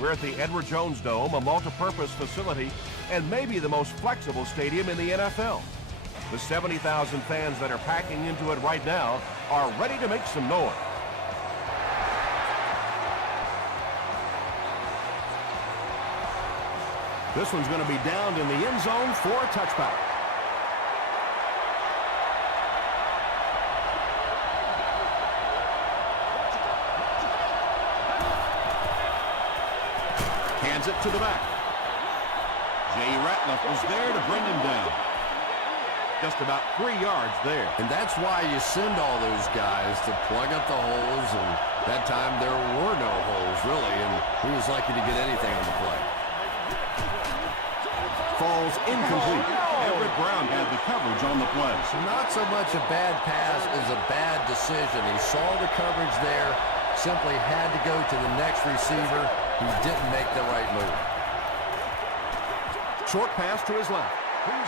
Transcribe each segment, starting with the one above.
We're at the Edward Jones Dome, a multi-purpose facility and maybe the most flexible stadium in the NFL. The 70,000 fans that are packing into it right now are ready to make some noise. This one's going to be downed in the end zone for a touchback. Hands it to the back. Jay Ratliff was there to bring him down. Just about 3 yards there. And that's why you send all those guys to plug up the holes, and that time there were no holes, really, and he was lucky to get anything on the play. Falls incomplete. Everett Brown had the coverage on the play. So not so much a bad pass as a bad decision. He saw the coverage there, simply had to go to the next receiver. He didn't make the right move. Short pass to his left.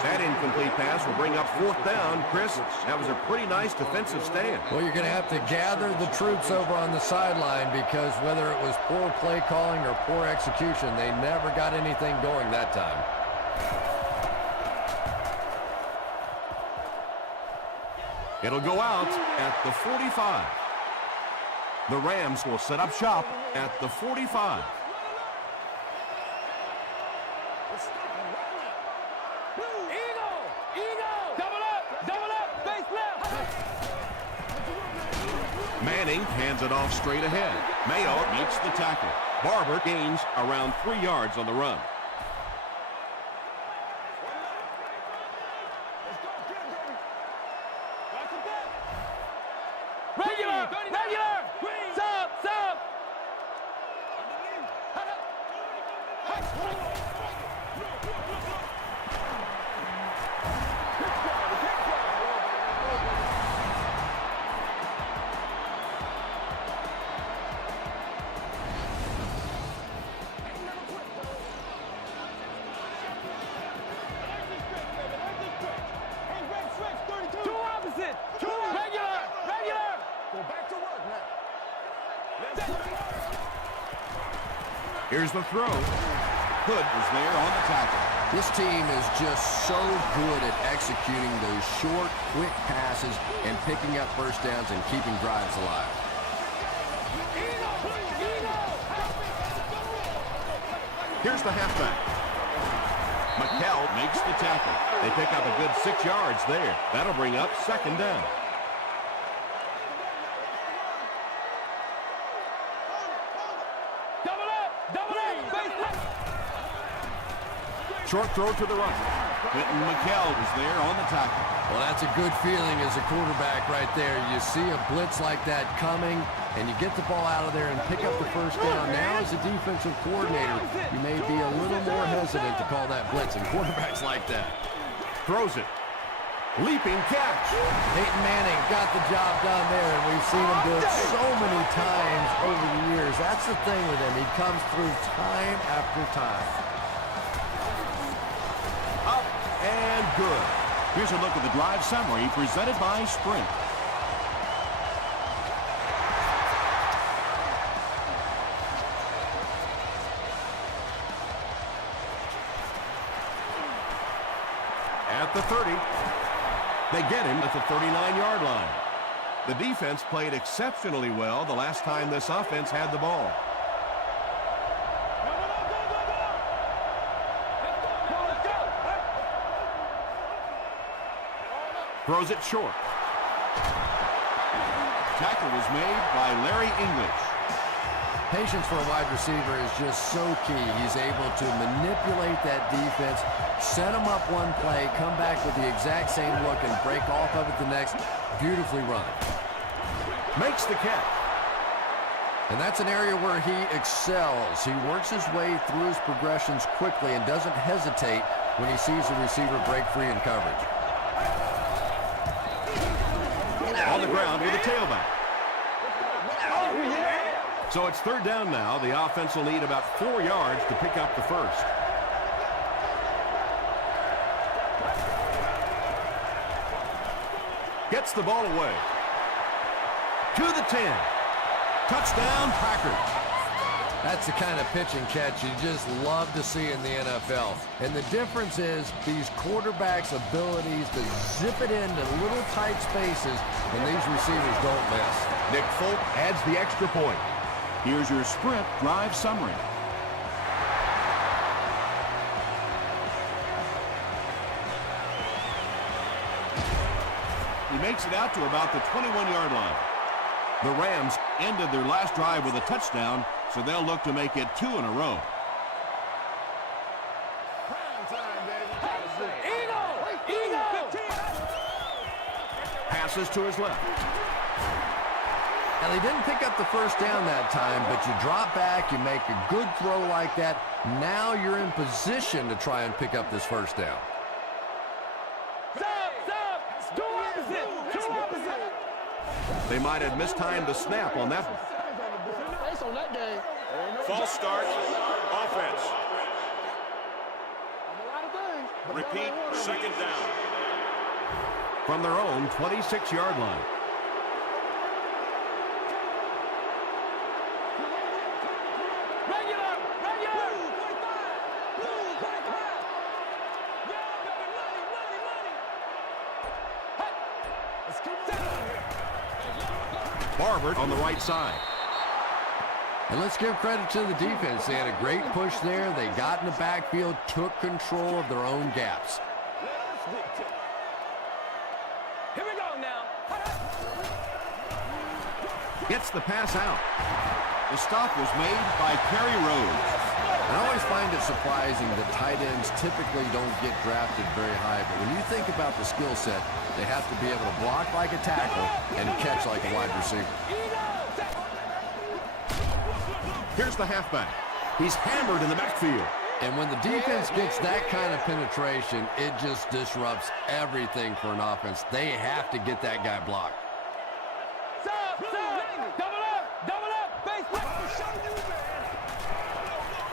That incomplete pass will bring up 4th down. Chris, that was a pretty nice defensive stand. Well, you're going to have to gather the troops over on the sideline because whether it was poor play calling or poor execution, they never got anything going that time. It'll go out at the 45. The Rams will set up shop at the 45. Manning hands it off straight ahead. Mayo makes the tackle. Barber gains around 3 yards on the run. Here's the throw. Hood was there on the tackle. This team is just so good at executing those short, quick passes and picking up first downs and keeping drives alive. Here's the halfback. McKell makes the tackle. They pick up a good 6 yards there. That'll bring up 2nd down. Short throw to the right. Quentin McKell was there on the tackle. Well, that's a good feeling as a quarterback right there. You see a blitz like that coming, and you get the ball out of there and pick up the first down. Now, as a defensive coordinator, you may be a little more hesitant to call that blitz, and quarterbacks like that. Throws it. Leaping catch. Peyton Manning got the job done there, and we've seen him do it so many times over the years. That's the thing with him. He comes through time after time. Up and good. Here's a look at the drive summary presented by Sprint. At the 30. They get him at the 39-yard line. The defense played exceptionally well the last time this offense had the ball. Throws it short. Tackle was made by Larry English. Patience for a wide receiver is just so key. He's able to manipulate that defense, set them up one play, come back with the exact same look, and break off of it the next. Beautifully run. Makes the catch. And that's an area where he excels. He works his way through his progressions quickly and doesn't hesitate when he sees the receiver break free in coverage. On the ground with a tailback. So it's 3rd down now. The offense will need about 4 yards to pick up the first. Gets the ball away. To the 10. Touchdown, Packers. That's the kind of pitch and catch you just love to see in the NFL. And the difference is these quarterbacks' abilities to zip it into little tight spaces, and these receivers don't miss. Nick Folk adds the extra point. Here's your Sprint drive summary. He makes it out to about the 21-yard line. The Rams ended their last drive with a touchdown, so they'll look to make it 2 in a row. Passes to his left. Now, they didn't pick up the first down that time, but you drop back, you make a good throw like that. Now you're in position to try and pick up this first down. They might have mistimed the snap on that one. False start, offense. Repeat, second down. From their own 26-yard line. Barber on the right side. And let's give credit to the defense. They had a great push there. They got in the backfield, took control of their own gaps. Here we go now. Gets the pass out. The stop was made by Kerry Rhodes. I always find it surprising that tight ends typically don't get drafted very high, but when you think about the skill set, they have to be able to block like a tackle and catch like a wide receiver. Here's the halfback. He's hammered in the backfield. And when the defense gets that kind of penetration, it just disrupts everything for an offense. They have to get that guy blocked.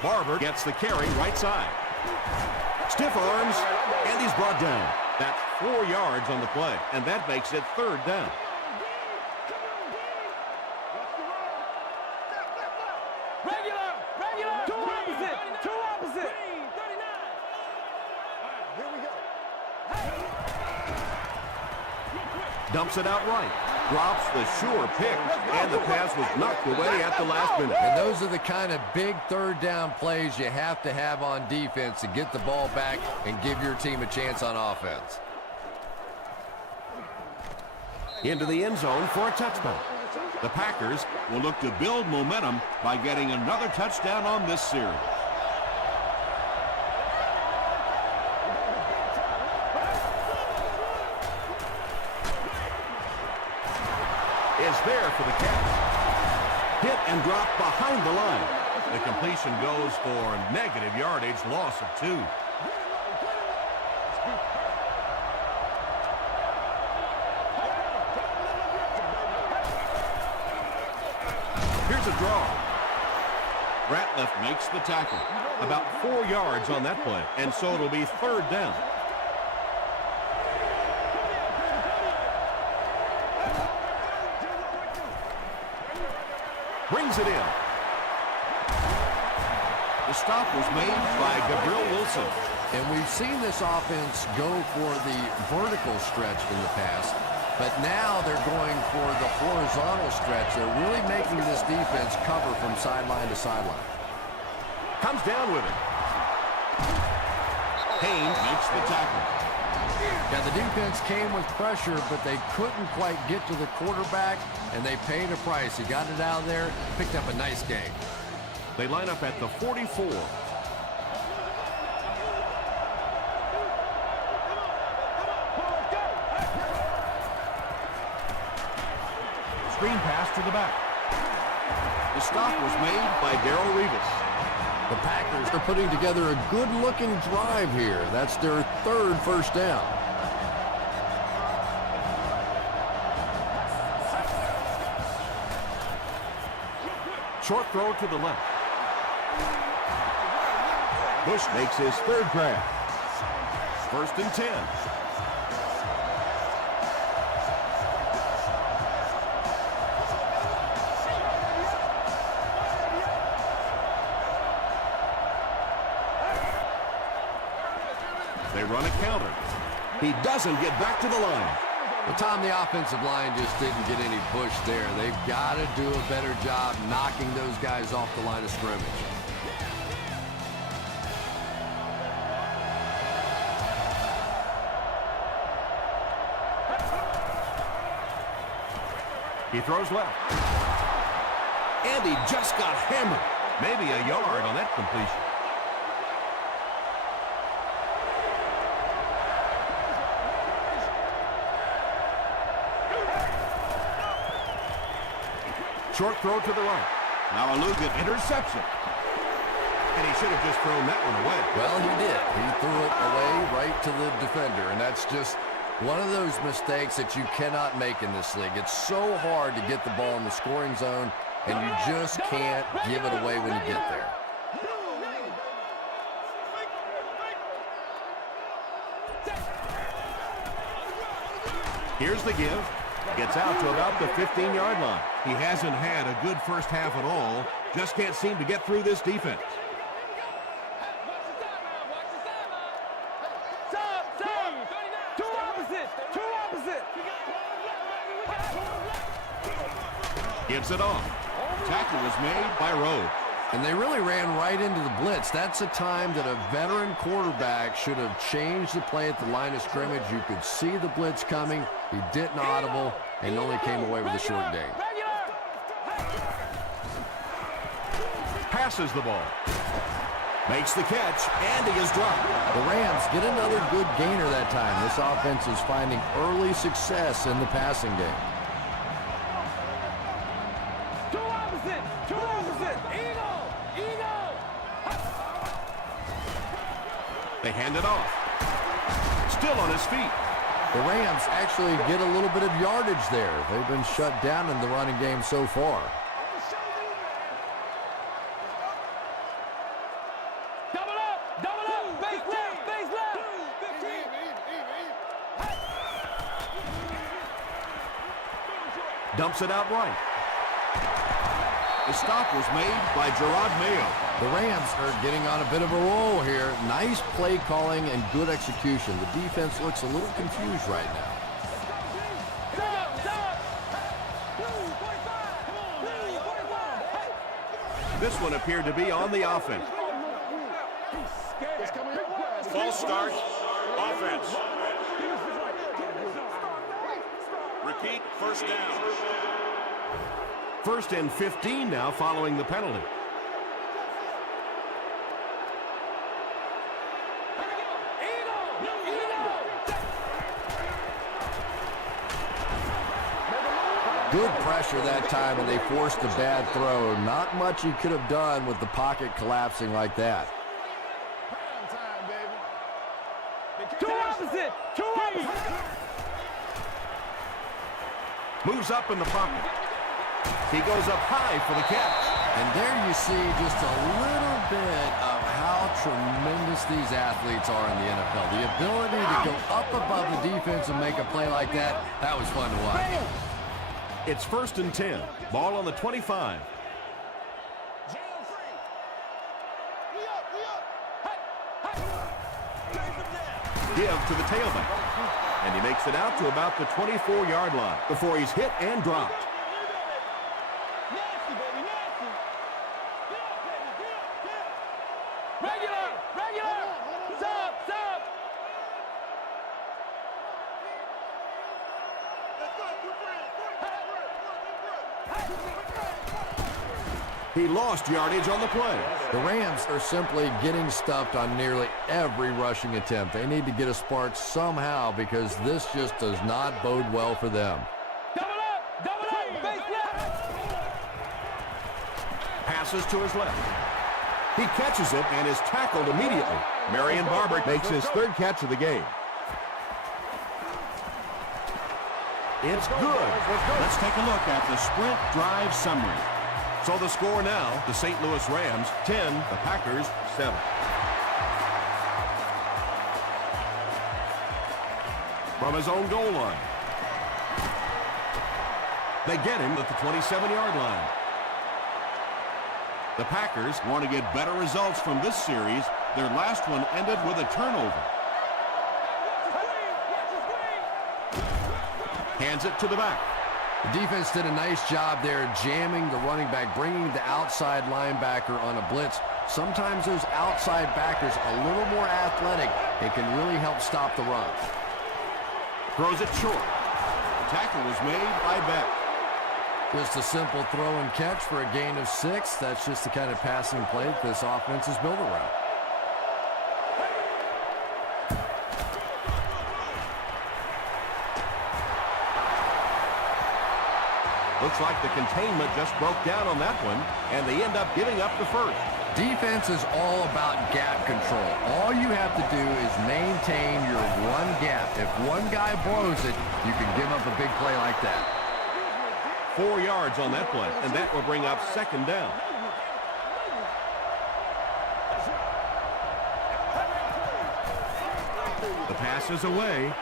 Barber gets the carry right side. Stiff arms, and he's brought down. That's 4 yards on the play, and that makes it 3rd down. Dumps it out right. Drops the sure pick, and the pass was knocked away at the last minute. And those are the kind of big 3rd down plays you have to have on defense to get the ball back and give your team a chance on offense. Into the end zone for a touchdown. The Packers will look to build momentum by getting another touchdown on this series. Is there for the catch. Hit and drop behind the line. The completion goes for negative yardage, loss of 2. Here's a draw. Ratliff makes the tackle. About 4 yards on that play, and so it'll be 3rd down. Brings it in. The stop was made by Gabriel Wilson. And we've seen this offense go for the vertical stretch in the past, but now they're going for the horizontal stretch. They're really making this defense cover from sideline to sideline. Comes down with it. Haynes makes the tackle. Yeah, the defense came with pressure, but they couldn't quite get to the quarterback, and they paid a price. He got it out of there, picked up a nice gain. They line up at the 44. Screen pass to the back. The stop was made by Darrelle Revis. The Packers are putting together a good-looking drive here. That's their 3rd first down. Short throw to the left. Bush makes his 3rd grab. 1st and 10. They run a counter. He doesn't get back to the line. Well, Tom, the offensive line just didn't get any push there. They've got to do a better job knocking those guys off the line of scrimmage. He throws left. And he just got hammered. Maybe a yard on that completion. Short throw to the right. Now a Lugan interception. And he should have just thrown that one away. Well, he did. He threw it away right to the defender, and that's just one of those mistakes that you cannot make in this league. It's so hard to get the ball in the scoring zone, and you just can't give it away when you get there. Here's the give. Gets out to about the 15-yard line. He hasn't had a good first half at all. Just can't seem to get through this defense. Gives it off. Tackle was made by Rhodes. And they really ran right into the blitz. That's a time that a veteran quarterback should have changed the play at the line of scrimmage. You could see the blitz coming. He didn't audible and only came away with a short gain. Passes the ball. Makes the catch, and he is dropped. The Rams get another good gainer that time. This offense is finding early success in the passing game. They hand it off. Still on his feet. The Rams actually get a little bit of yardage there. They've been shut down in the running game so far. Double up, base left. Dumps it out right. The stop was made by Gerard Mayo. The Rams are getting on a bit of a roll here. Nice play calling and good execution. The defense looks a little confused right now. This one appeared to be on the offense. False start. Offense. Repeat, first down. First and 15 now following the penalty. Good pressure that time, and they forced a bad throw. Not much he could have done with the pocket collapsing like that. Moves up in the pocket. He goes up high for the catch. And there you see just a little bit of how tremendous these athletes are in the NFL. The ability to go up above the defense and make a play like that, that was fun to watch. It's first and 10. Ball on the 25. Give to the tailback. And he makes it out to about the 24-yard line before he's hit and dropped. He lost yardage on the play. The Rams are simply getting stuffed on nearly every rushing attempt. They need to get a spark somehow because this just does not bode well for them. Double up, base left. Passes to his left. He catches it and is tackled immediately. Marion Barber makes his third catch of the game. It's good. Let's take a look at the sprint drive summary. So the score now, the St. Louis Rams 10, the Packers 7. From his own goal line. They get him at the 27-yard line. The Packers want to get better results from this series. Their last one ended with a turnover. Hands it to the back. The defense did a nice job there jamming the running back, bringing the outside linebacker on a blitz. Sometimes those outside backers a little more athletic and can really help stop the run. Throws it short. Tackle was made by Beck. Just a simple throw and catch for a gain of 6. That's just the kind of passing play that this offense is built around. Looks like the containment just broke down on that one, and they end up giving up the first. Defense is all about gap control. All you have to do is maintain your one gap. If one guy blows it, you can give up a big play like that. 4 yards on that play, and that will bring up second down. The pass is away.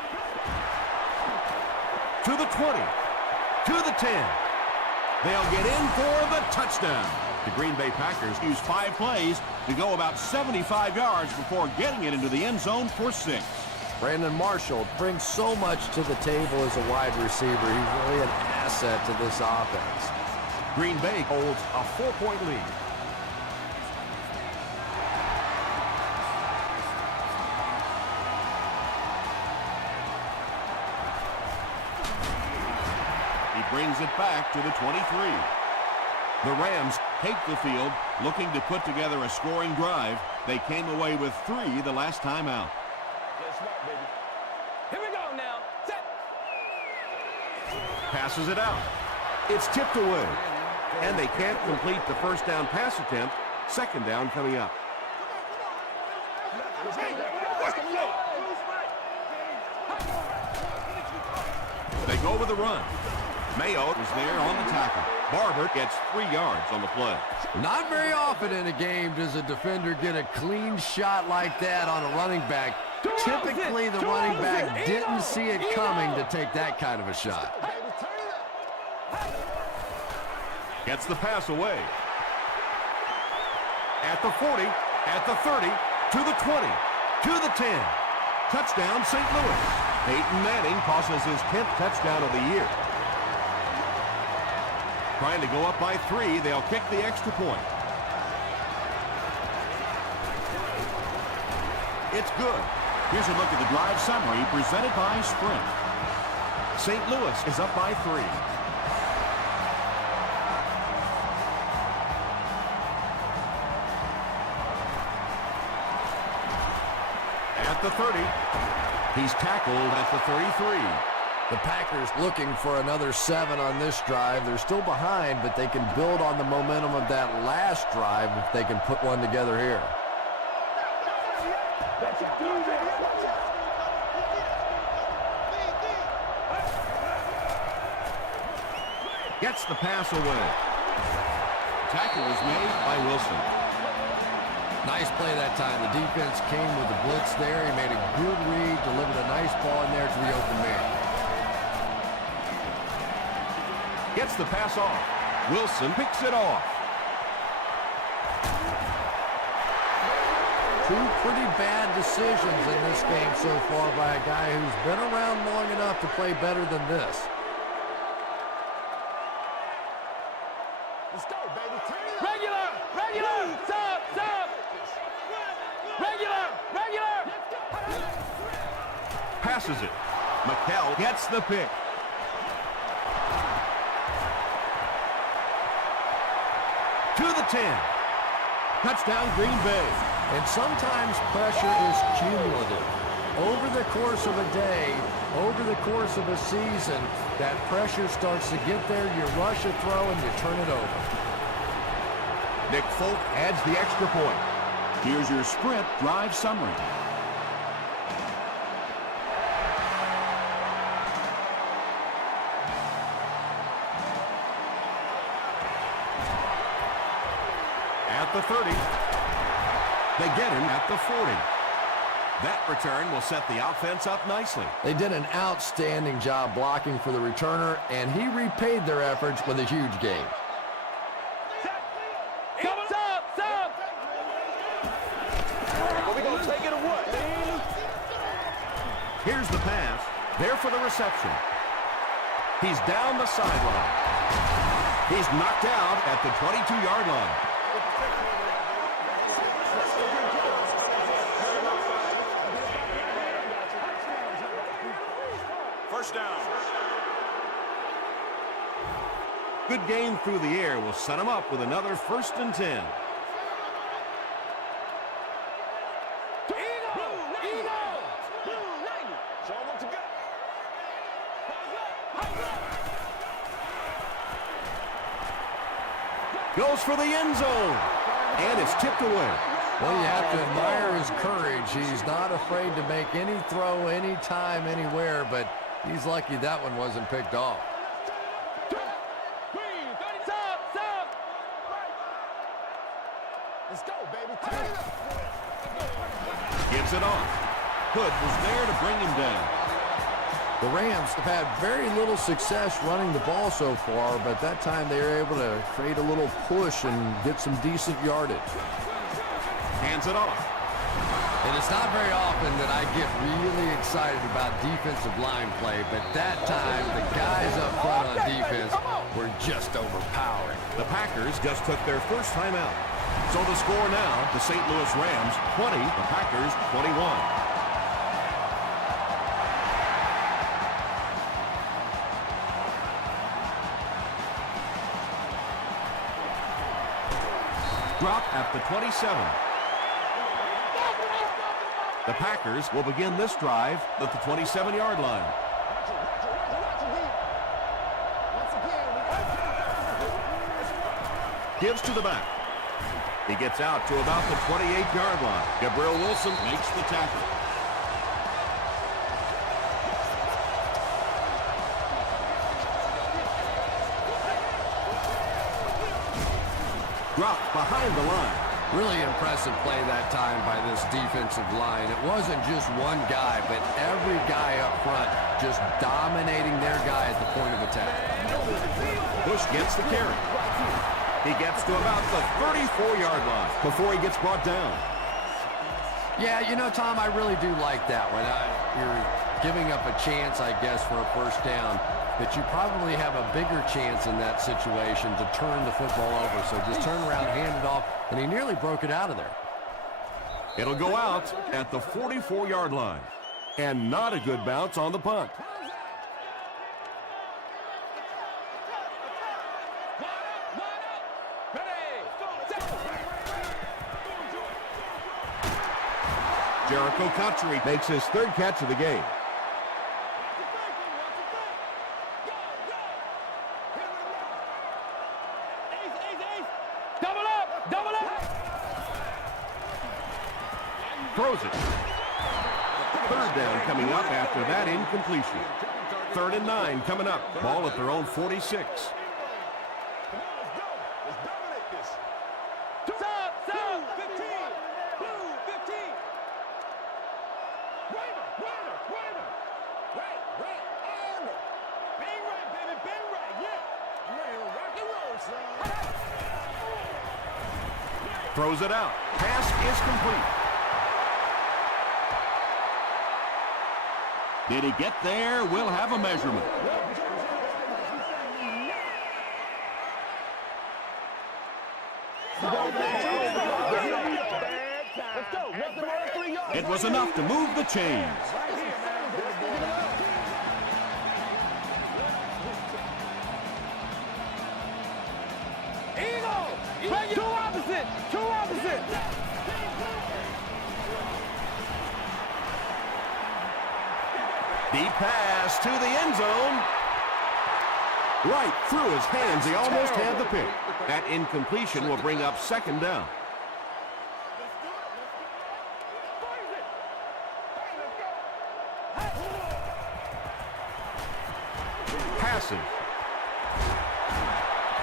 To the 20. To the 10. They'll get in for the touchdown. The Green Bay Packers use 5 plays to go about 75 yards before getting it into the end zone for 6. Brandon Marshall brings so much to the table as a wide receiver. He's really an asset to this offense. Green Bay holds a 4-point lead. He brings it back to the 23. The Rams take the field, looking to put together a scoring drive. They came away with 3 the last time out. Here we go now. Set. Passes it out. It's tipped away. And they can't complete the first down pass attempt. Second down coming up. They go with the run. Mayo was there on the tackle. Barber gets 3 yards on the play. Not very often in a game does a defender get a clean shot like that on a running back. Typically, the running back didn't see it coming to take that kind of a shot. Gets the pass away. At the 40, at the 30, to the 20, to the 10. Touchdown, St. Louis. Peyton Manning tosses his 10th touchdown of the year. Trying to go up by 3, they'll kick the extra point. It's good. Here's a look at the drive summary presented by Sprint. St. Louis is up by 3. At the 30. He's tackled at the 33. The Packers looking for another 7 on this drive. They're still behind, but they can build on the momentum of that last drive if they can put one together here. Gets the pass away. Tackle was made by Wilson. Nice play that time. The defense came with the blitz there. He made a good read, delivered a nice ball in there to the open man. Gets the pass off. Wilson picks it off. 2 pretty bad decisions in this game so far by a guy who's been around long enough to play better than this. Let's go, baby. Regular, regular, sub, sub. Regular, regular. Passes it. McHale gets the pick. To the 10. Touchdown, Green Bay. And sometimes pressure is cumulative. Over the course of a day, over the course of a season, that pressure starts to get there, you rush a throw, and you turn it over. Nick Folk adds the extra point. Here's your Sprint drive summary. At the 30. They get him at the 40. That return will set the offense up nicely. They did an outstanding job blocking for the returner, and he repaid their efforts with a huge gain. Sub, sub. Are we going to take it or what? Here's the pass. There for the reception. He's down the sideline. He's knocked out at the 22-yard line. First down. Good gain through the air will set him up with another 1st and 10. Goes for the end zone. And it's tipped away. Well, you have to admire his courage. He's not afraid to make any throw, anytime, anywhere, but he's lucky that one wasn't picked off. Let's go, baby. Turn it up. Gives it off. Hood was there to bring him down. The Rams have had very little success running the ball so far, but that time they were able to create a little push and get some decent yardage. Hands it off. And it's not very often that I get really excited about defensive line play, but that time the guys up front on defense were just overpowering. The Packers just took their first time out. So the score now, the St. Louis Rams 20, the Packers 21. Drop at the 27. The Packers will begin this drive at the 27-yard line. Gives to the back. He gets out to about the 28-yard line. Gabriel Wilson makes the tackle. Dropped behind the line. Really impressive play that time by this defensive line. It wasn't just one guy, but every guy up front just dominating their guy at the point of attack. Bush gets the carry. He gets to about the 34-yard line before he gets brought down. Yeah, you know, Tom, I really do like that one. You're giving up a chance, I guess, for a first down, but you probably have a bigger chance in that situation to turn the football over. So just turn around, hand it off, and he nearly broke it out of there. It'll go out at the 44-yard line. And not a good bounce on the punt. Jericho Country makes his 3rd catch of the game. Double up! Double up! Throws it. 3rd down coming up after that incompletion. 3rd and 9 coming up. Ball at their own 46. Throws it out. Pass is complete. Did he get there? We'll have a measurement. It was enough to move the chains. Two opposite! Two opposite! Deep pass to the end zone. Right through his hands. He almost had the pick. That incompletion will bring up 2nd down. Passing.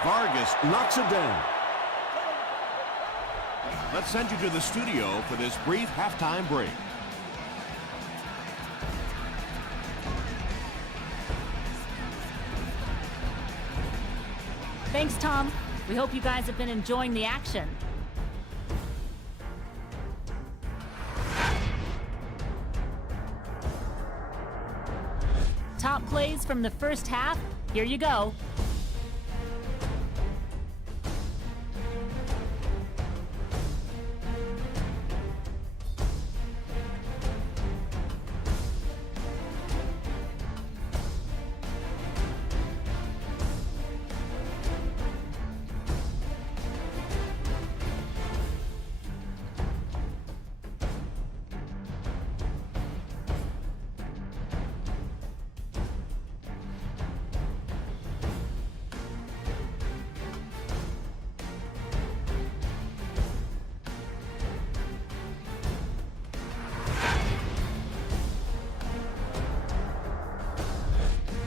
Vargas knocks it down. Let's send you to the studio for this brief halftime break. Thanks, Tom. We hope you guys have been enjoying the action. Top plays from the first half Here you go.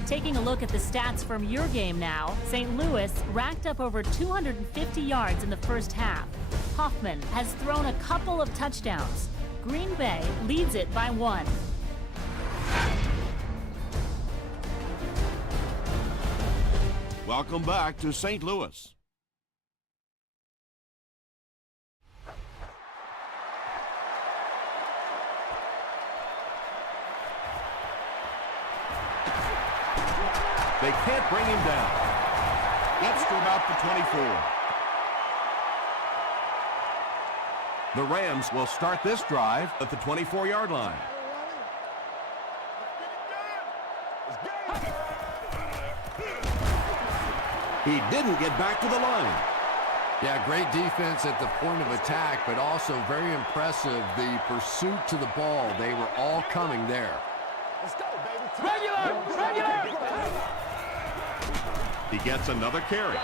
Taking a look at the stats from your game now, St. Louis racked up over 250 yards in the first half. Hoffman has thrown a couple of touchdowns. Green Bay leads it by 1. Welcome back to St. Louis. They can't bring him down. Gets to about the 24. The Rams will start this drive at the 24-yard line. He didn't get back to the line. Yeah, great defense at the point of attack, but also very impressive the pursuit to the ball. They were all coming there. Let's go, baby. Regular! He gets another carry.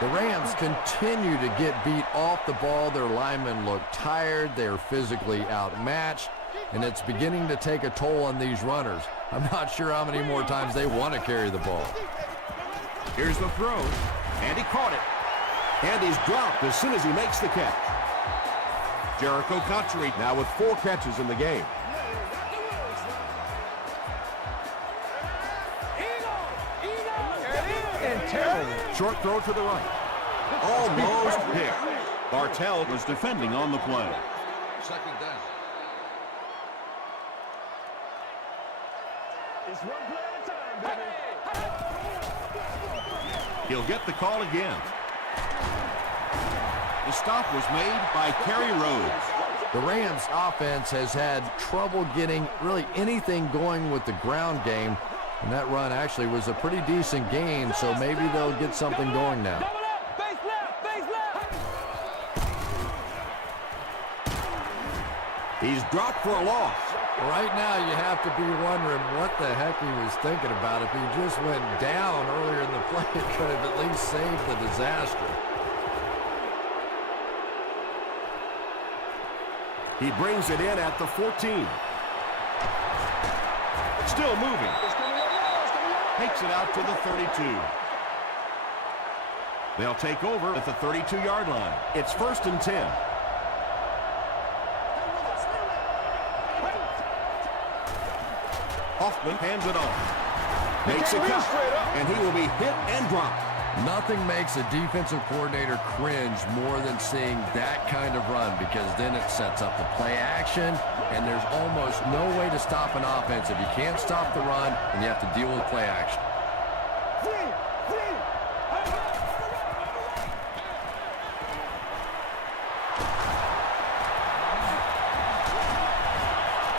The Rams continue to get beat off the ball. Their linemen look tired. They're physically outmatched, and it's beginning to take a toll on these runners. I'm not sure how many more times they want to carry the ball. Here's the throw, and he caught it. And he's dropped as soon as he makes the catch. Jericho Cotchery now with 4 catches in the game. Short throw to the right. Almost hit. Bartell was defending on the play. Second down. It's one play at a time, baby. He'll get the call again. The stop was made by Kerry Rhodes. The Rams offense has had trouble getting really anything going with the ground game, and that run actually was a pretty decent gain, so maybe they'll get something going now. Double up, face left, face left. He's dropped for a loss. Right now you have to be wondering what the heck he was thinking about. If he just went down earlier in the play, it could have at least saved the disaster. He brings it in at the 14. Still moving. Takes it out to the 32. They'll take over at the 32-yard line. It's 1st and 10. Hoffman hands it off. Makes a cut, and he will be hit and dropped. Nothing makes a defensive coordinator cringe more than seeing that kind of run, because then it sets up the play action, and there's almost no way to stop an offense if you can't stop the run and you have to deal with play action.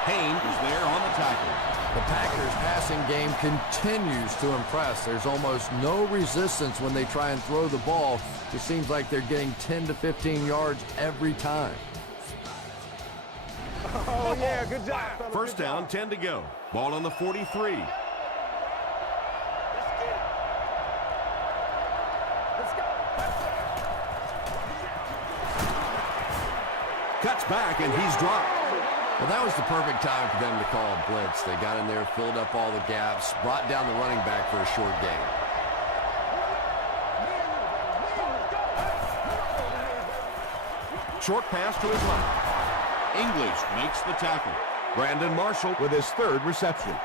Payne is there on the tackle. The Packers' passing game continues to impress. There's almost no resistance when they try and throw the ball. It seems like they're getting 10 to 15 yards every time. Oh, yeah, good job, fella. First down, 10 to go. Ball on the 43. Cuts back, and he's dropped. Well, that was the perfect time for them to call a blitz. They got in there, filled up all the gaps, brought down the running back for a short gain. Short pass to his left. English makes the tackle. Brandon Marshall with his 3rd reception.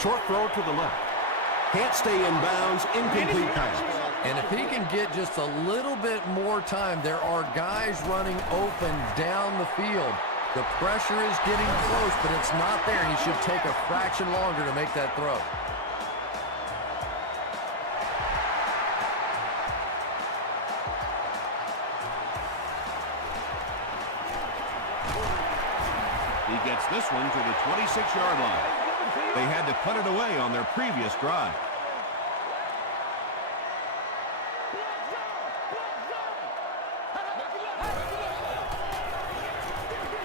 Short throw to the left. Can't stay in bounds. Incomplete pass. And if he can get just a little bit more time, there are guys running open down the field. The pressure is getting close, but it's not there. He should take a fraction longer to make that throw. He gets this one to the 26-yard line. They had to put it away on their previous drive.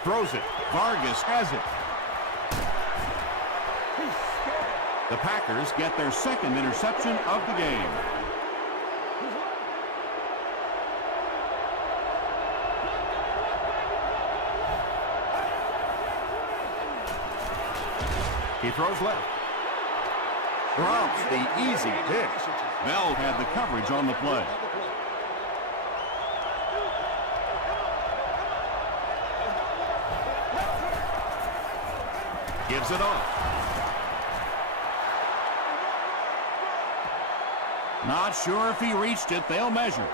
Throws it. Vargas has it. The Packers get their second interception of the game. He throws left. Drops the easy pick. Bell had the coverage on the play. Gives it off. Not sure if he reached it. They'll measure.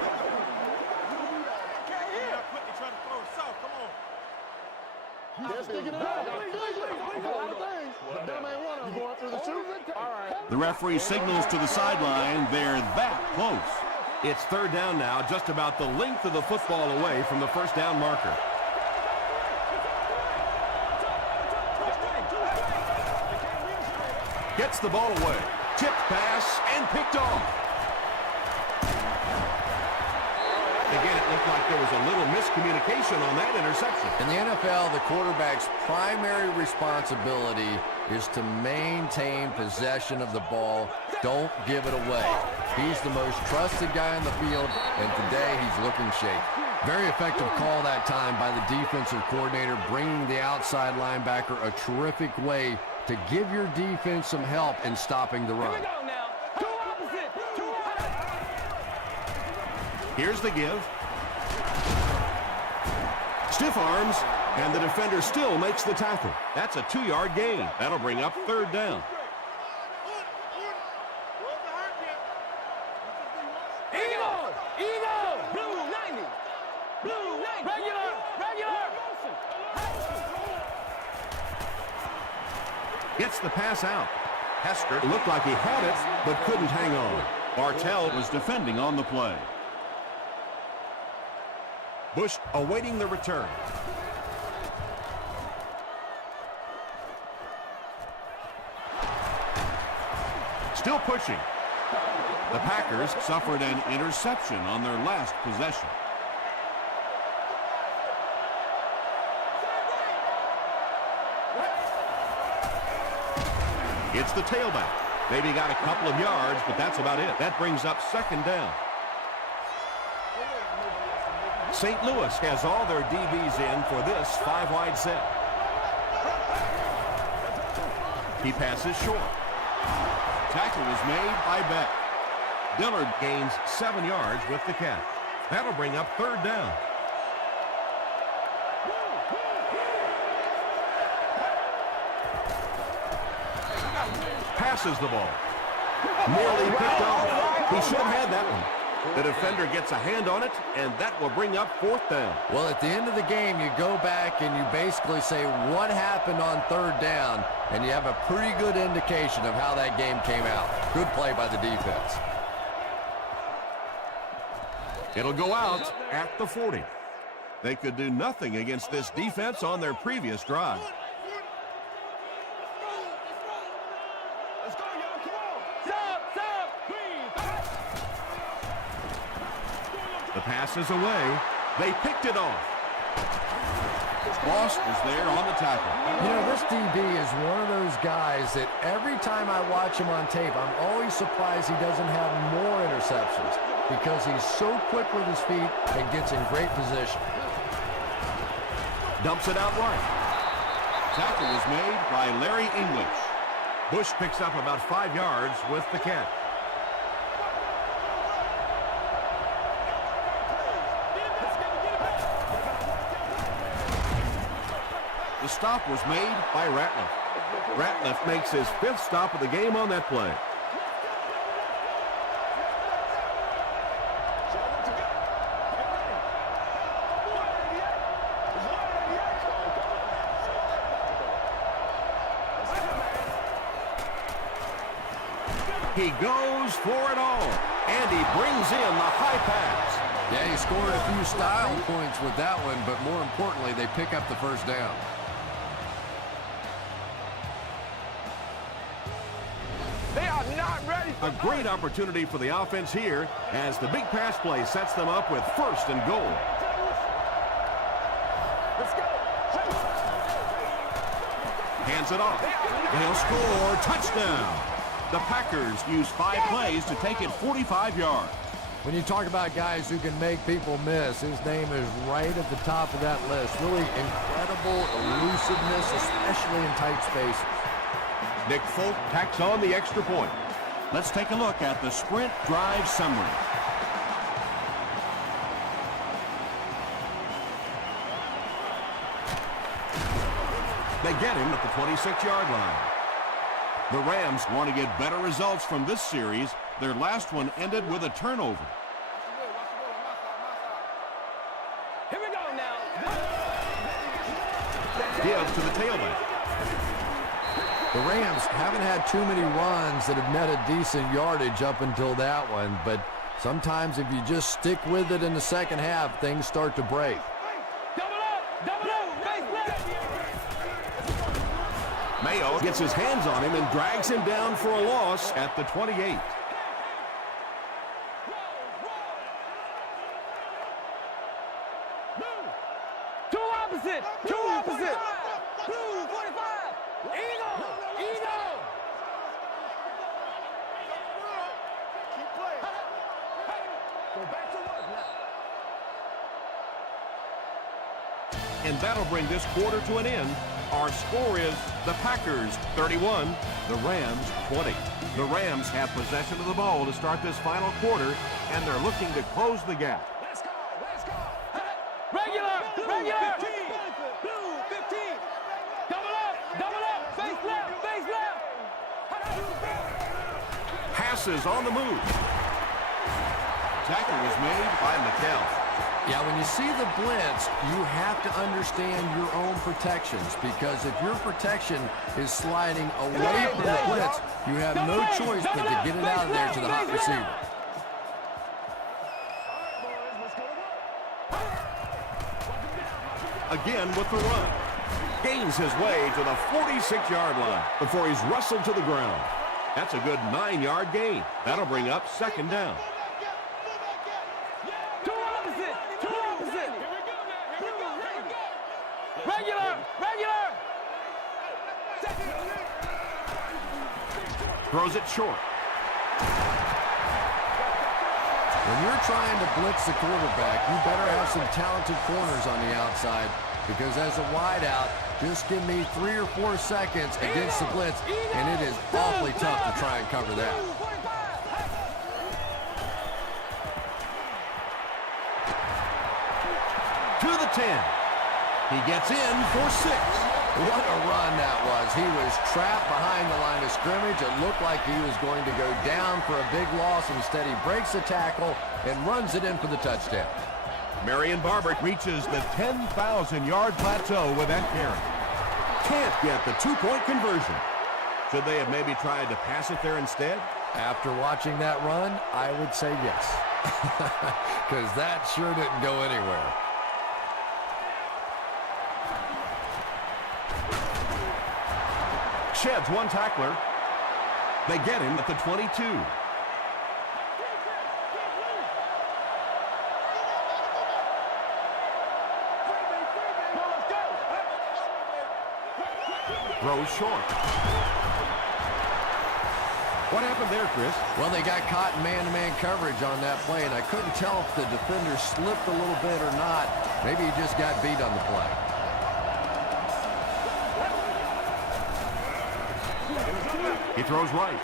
The referee signals to the sideline. They're that close. It's third down now, just about the length of the football away from the first down marker. Gets the ball away. Tipped pass and picked off. Again, it looked like there was a little miscommunication on that interception. In the NFL, the quarterback's primary responsibility is to maintain possession of the ball. Don't give it away. He's the most trusted guy on the field, and today he's looking shaky. Very effective call that time by the defensive coordinator, bringing the outside linebacker a terrific way to give your defense some help in stopping the run. Here's the give. Stiff arms, and the defender still makes the tackle. That's a 2-yard gain. That'll bring up third down. Gets the pass out. Hester looked like he had it, but couldn't hang on. Bartell was defending on the play. Bush awaiting the return. Still pushing. The Packers suffered an interception on their last possession. It's the tailback. Maybe got a couple of yards, but that's about it. That brings up second down. St. Louis has all their DBs in for this 5-wide set. He passes short. Tackle is made by Beck. Dillard gains 7 yards with the catch. That'll bring up third down. Passes the ball. Nearly picked off. He should have had that one. The defender gets a hand on it, and that will bring up fourth down. Well, at the end of the game, you go back and you basically say what happened on third down, and you have a pretty good indication of how that game came out. Good play by the defense. It'll go out at the 40. They could do nothing against this defense on their previous drive. The pass is away. They picked it off. Boss was there on the tackle. You know, this DB is one of those guys that every time I watch him on tape, I'm always surprised he doesn't have more interceptions because he's so quick with his feet and gets in great position. Dumps it out right. Tackle was made by Larry English. Bush picks up about 5 yards with the catch. The stop was made by Ratliff. Ratliff makes his 5th stop of the game on that play. He goes for it all, and he brings in the high pass. Yeah, he scored a few style points with that one, but more importantly, they pick up the first down. They are not ready for A great opportunity for the offense here as the big pass play sets them up with 1st and goal. Let's go. Hands it off. They'll score. Touchdown. The Packers use 5 plays to take it 45 yards. When you talk about guys who can make people miss, his name is right at the top of that list. Really incredible elusiveness, especially in tight spaces. Nick Folk tacks on the extra point. Let's take a look at the sprint drive summary. They get him at the 26-yard line. The Rams want to get better results from this series. Their last one ended with a turnover. Here we go now. Gives to the tailback. The Rams haven't had too many runs that have netted decent yardage up until that one, but sometimes if you just stick with it in the second half, things start to break. Double up, face left. Mayo gets his hands on him and drags him down for a loss at the 28. Two opposite. Blue 45. Eagle. Keep playing. Go back to work now. And that'll bring this quarter to an end. Our score is the Packers 31, the Rams 20. The Rams have possession of the ball to start this final quarter, and they're looking to close the gap. Let's go. Regular. Blue 15. Double up. Face left. Passes on the move. Tackle was made by McKell. Yeah, when you see the blitz, you have to understand your own protections, because if your protection is sliding away from the blitz, you have no choice but to get it out of there to the hot receiver. Again with the run. Gains his way to the 46-yard line before he's wrestled to the ground. That's a good 9-yard gain. That'll bring up 2nd down. Two opposite. Regular. Throws it short. When you're trying to blitz the quarterback, you better have some talented corners on the outside, because as a wideout, just give me 3 or 4 seconds against the blitz, and it is awfully tough to try and cover that. To the 10. He gets in for 6. What a run that was. He was trapped behind the line of scrimmage. It looked like he was going to go down for a big loss. Instead, he breaks the tackle and runs it in for the touchdown. Marion Barber reaches the 10,000-yard plateau with that carry. Can't get the 2-point conversion. Should they have maybe tried to pass it there instead? After watching that run, I would say yes, because that sure didn't go anywhere. Sheds one tackler. They get him at the 22. Throws short. What happened there, Chris? Well, they got caught in man-to-man coverage on that play, and I couldn't tell if the defender slipped a little bit or not. Maybe he just got beat on the play. He throws right.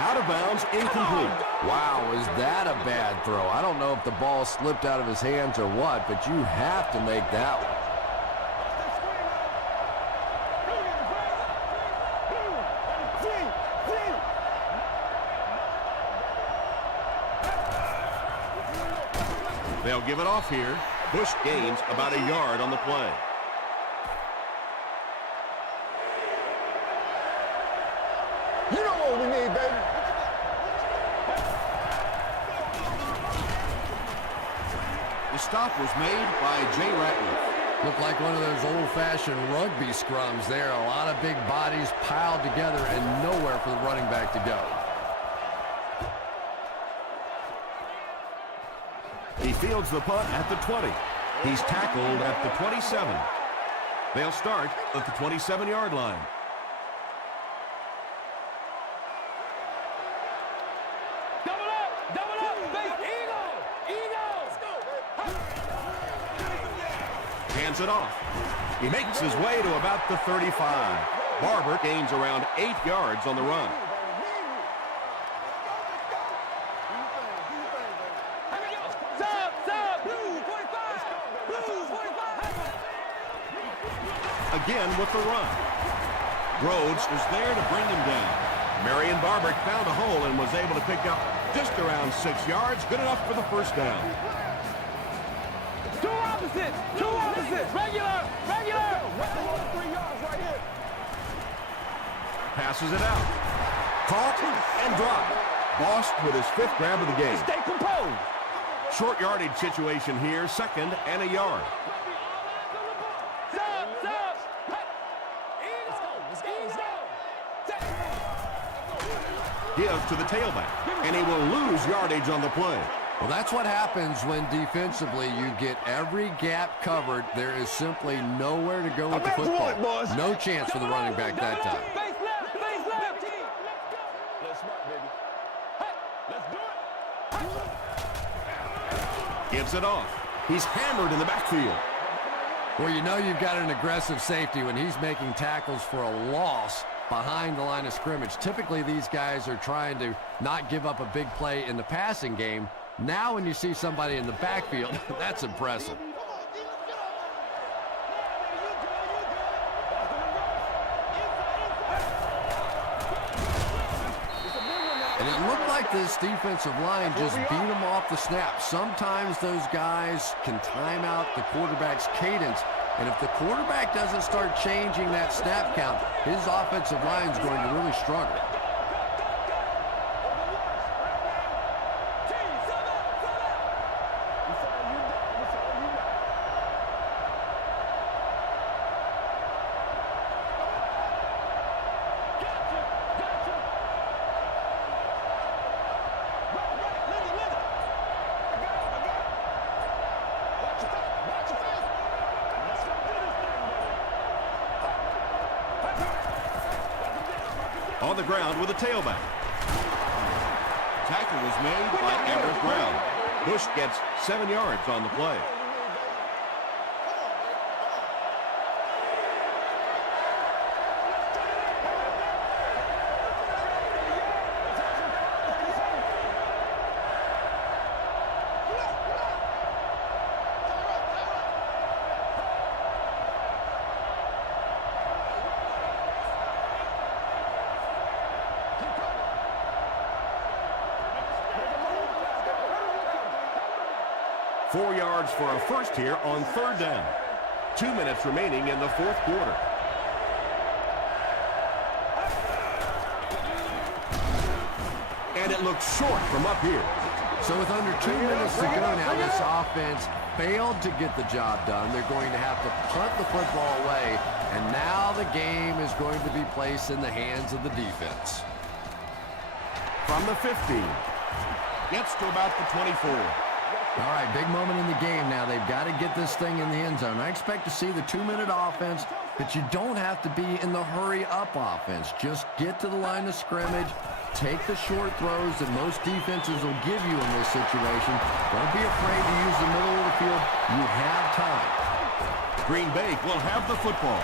Out of bounds, incomplete. Wow, is that a bad throw? I don't know if the ball slipped out of his hands or what, but you have to make that one. They'll give it off here. Bush gains about a yard on the play. You know what we need, baby. The stop was made by Jay Ratliff. Looked like one of those old-fashioned rugby scrums there. A lot of big bodies piled together and nowhere for the running back to go. He fields the punt at the 20. He's tackled at the 27. They'll start at the 27-yard line. Double up, base, Eagle! Hands it off. He makes his way to about the 35. Barber gains around 8 yards on the run. Again with the run. Rhodes was there to bring him down. Marion Barber found a hole and was able to pick up just around 6 yards. Good enough for the first down. Two opposites, regular. 3 yards right here. Passes it out. Caught and dropped. Boss with his 5th grab of the game. Stay composed. Short yardage situation here, 2nd and a yard. Give to the tailback, and he will lose yardage on the play. Well, that's what happens when defensively you get every gap covered. There is simply nowhere to go with the football. No chance for the running back that time. Face left. Let's smart, baby. Let's do it. Gives it off. He's hammered in the backfield. Well, you know you've got an aggressive safety when he's making tackles for a loss behind the line of scrimmage. Typically, these guys are trying to not give up a big play in the passing game. Now when you see somebody in the backfield, that's impressive. And it looked like this defensive line just beat them off the snap. Sometimes those guys can time out the quarterback's cadence. And if the quarterback doesn't start changing that snap count, his offensive line is going to really struggle. On the ground with a tailback. Tackle was made by Everett Brown. Bush gets 7 yards on the play. Four yards for a first here on 3rd down. 2 minutes remaining in the 4th quarter. And it looks short from up here. So with under 2 minutes to go now, this offense failed to get the job done. They're going to have to punt the football away, and now the game is going to be placed in the hands of the defense. From the 15. Gets to about the 24. All right, big moment in the game now. They've got to get this thing in the end zone. I expect to see the 2-minute offense, but you don't have to be in the hurry-up offense. Just get to the line of scrimmage, take the short throws that most defenses will give you in this situation. Don't be afraid to use the middle of the field. You have time. Green Bay will have the football.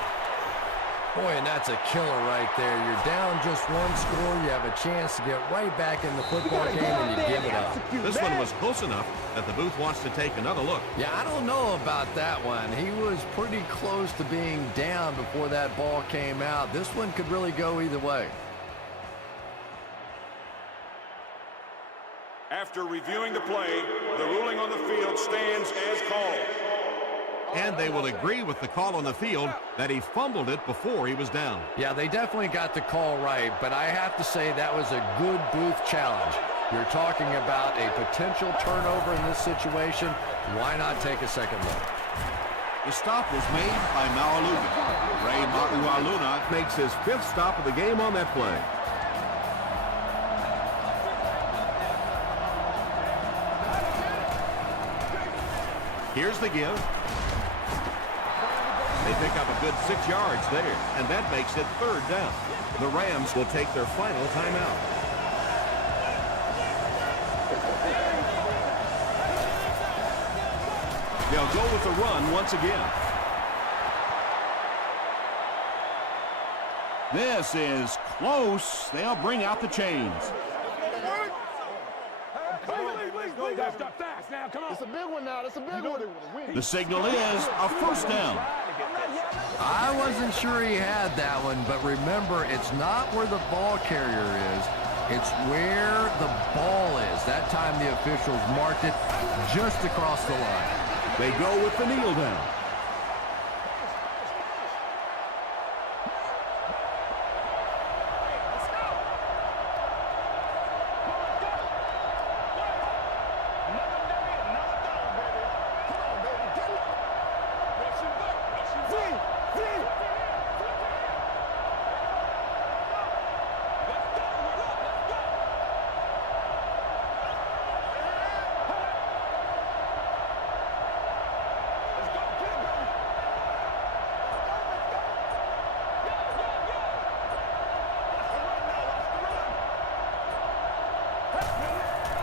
Boy, and that's a killer right there. You're down just 1 score. You have a chance to get right back in the football game, and you give it up. This one was close enough that the booth wants to take another look. Yeah, I don't know about that one. He was pretty close to being down before that ball came out. This one could really go either way. After reviewing the play, the ruling on the field stands as called. And they will agree with the call on the field that he fumbled it before he was down. Yeah, they definitely got the call right, but I have to say that was a good booth challenge. You're talking about a potential turnover in this situation. Why not take a second look? The stop was made by Maualuga. Ray Maualuga Makes his 5th stop of the game on that play. Here's the give. They pick up a good 6 yards there, and that makes it 3rd down. The Rams will take their final timeout. They'll go with the run once again. This is close. They'll bring out the chains. Stop fast now, come on. It's a big one now. It's a big one. The signal is a 1st down. I wasn't sure he had that one, but remember, it's not where the ball carrier is. It's where the ball is. That time the officials marked it just across the line. They go with the kneel down.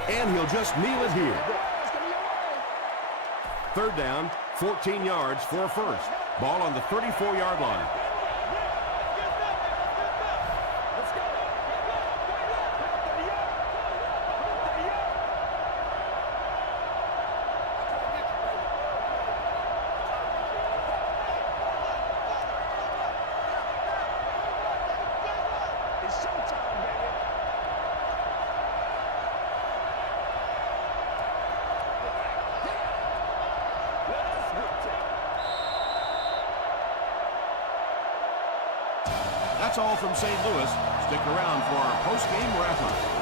And he'll just kneel it here. 3rd down, 14 yards for a 1st. Ball on the 34-yard line. That's all from St. Louis. Stick around for our post-game wrap-up.